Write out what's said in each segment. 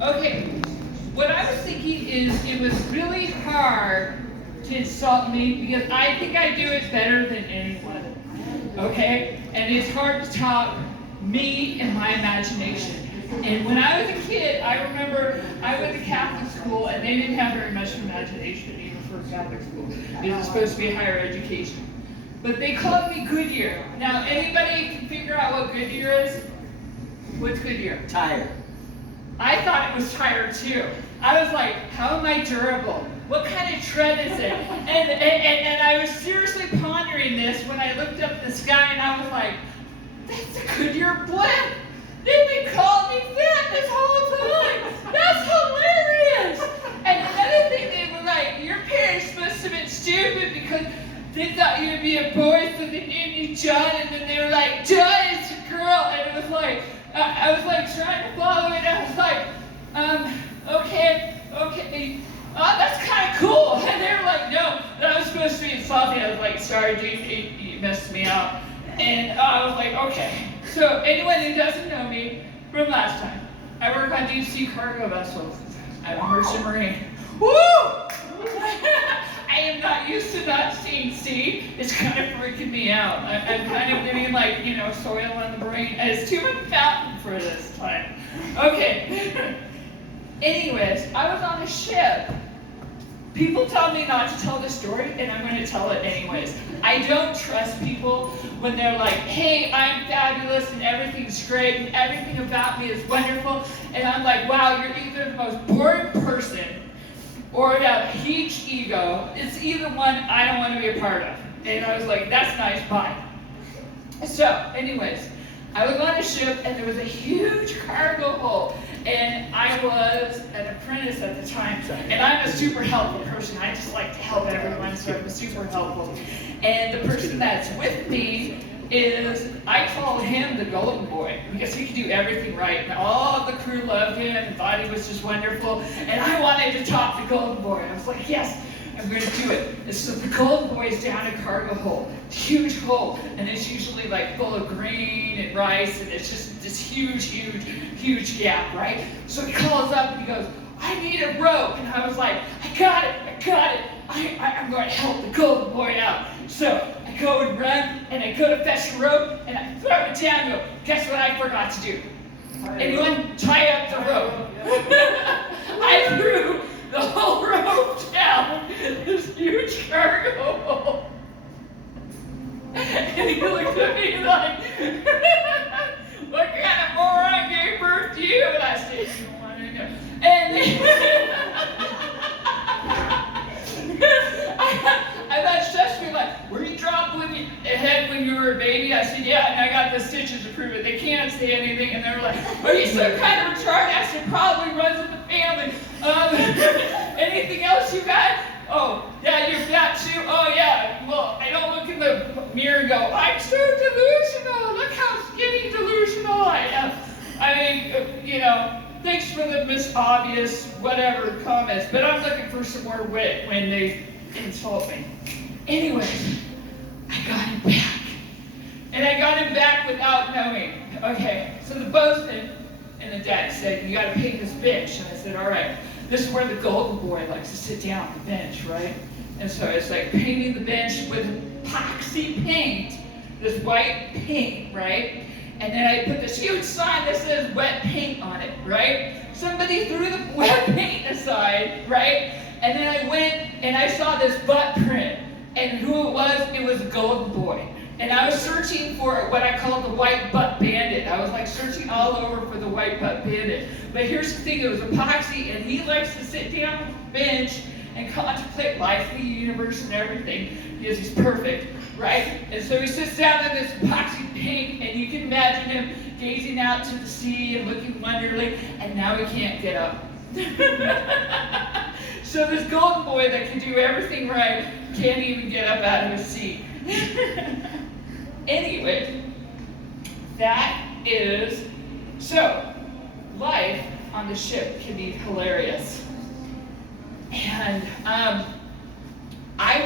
Okay, what I was thinking is it was really hard to insult me because I think I do it better than anyone. Okay? And it's hard to top me and my imagination. And when I was a kid, I remember I went to Catholic school and they didn't have very much imagination even for Catholic school. It was supposed to be higher education. But they called me Goodyear. Now, anybody can figure out what Goodyear is? What's Goodyear? Tire. I thought it was tire too. I was like, how am I durable? What kind of tread is it? And I was seriously pondering this when I looked up the sky and I was like, that's a Goodyear blimp. They've been calling me fat this whole time. That's hilarious. And another thing, they were like, your parents must have been stupid because they thought you'd be a boy, so they named you John, and then they were like, John is a girl, and it was like, I was like trying to follow it, and I was like, okay, oh, that's kind of cool. And they were like, no, that was supposed to be insulting. I was like, sorry, dude, you messed me up. And I was like, okay. So anyone who doesn't know me from last time, I work on deep sea cargo vessels. I'm a merchant marine. Woo! I am not used to not seeing sea. It's kind of freaking me out. I'm kind of getting like, soil on the brain. And it's too much fountain for this time. Okay. Anyways, I was on a ship. People tell me not to tell the story, and I'm going to tell it anyways. I don't trust people when they're like, hey, I'm fabulous, and everything's great, and everything about me is wonderful. And I'm like, wow, you're either the most boring person or you have a huge ego. It's either one I don't want to be a part of. And I was like, that's nice, bye. So, anyways, I was on a ship and there was a huge cargo hold. And I was an apprentice at the time. And I'm a super helpful person. I just like to help everyone, so I'm super helpful. And the person that's with me is, I call him the golden boy because he could do everything right. And all the crew loved him and thought he was just wonderful. And I wanted to top the golden boy. I was like, yes, I'm going to do it. And so the golden boy is down a cargo hold. Huge hole. And it's usually like full of grain and rice. And it's just this huge gap, right? So he calls up and he goes, I need a rope. And I was like, I got it. I'm going to help the golden boy out. So I go and run, and I go to fetch a rope, and I throw it down and go, guess what I forgot to do? Anyone tie up the rope? I threw the whole rope down this huge cargo hole. And he looked at me like, what kind of moron gave birth to you? And I said, you don't want to know. And I thought Shush me like, were you dropped with your head when you were a baby? I said, yeah, and I got the stitches to prove it. They can't say anything, and they were like, are you some kind of retarded? I said, probably runs in the family. Anything else you got? Oh, yeah, you're fat too? Oh, yeah. Well, I don't look in the mirror and go, I'm so delusional. Look how skinny delusional I am. I mean, thanks for the obvious whatever comments, but I'm looking for some more wit when they insult me. Anyways, I got him back. And I got him back without knowing. Okay, so the bosun and the deck said, you gotta paint this bench. And I said, all right, this is where the golden boy likes to sit down on the bench, right? And so it's like painting the bench with epoxy paint, this white paint, right? And then I put this huge sign that says wet paint on it, right? Somebody threw the wet paint aside, right? And then I went and I saw this butt print. And who it was a golden boy. And I was searching for what I call the white butt bandit. I was like searching all over for the white butt bandit. But here's the thing, it was epoxy, and he likes to sit down on the bench and contemplate life, the universe, and everything, because he's perfect, right? And so he sits down in this epoxy paint, and you can imagine him gazing out to the sea and looking wonderly, and now he can't get up. So this golden boy that can do everything right can't even get up out of his seat. Anyway, so life on the ship can be hilarious. And I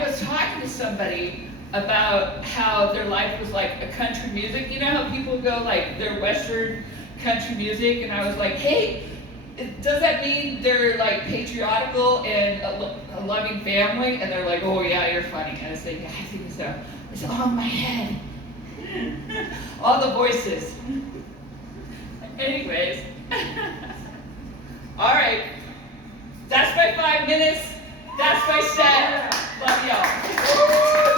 was talking to somebody about how their life was like a country music. You know how people go like their Western country music? And I was like, hey, Does that mean they're like patriotical and a loving family? And they're like, oh yeah, you're funny. And I say, yeah, I think so. I say, oh, my head. All the voices. Anyways. All right. That's my 5 minutes. That's my set. Love y'all.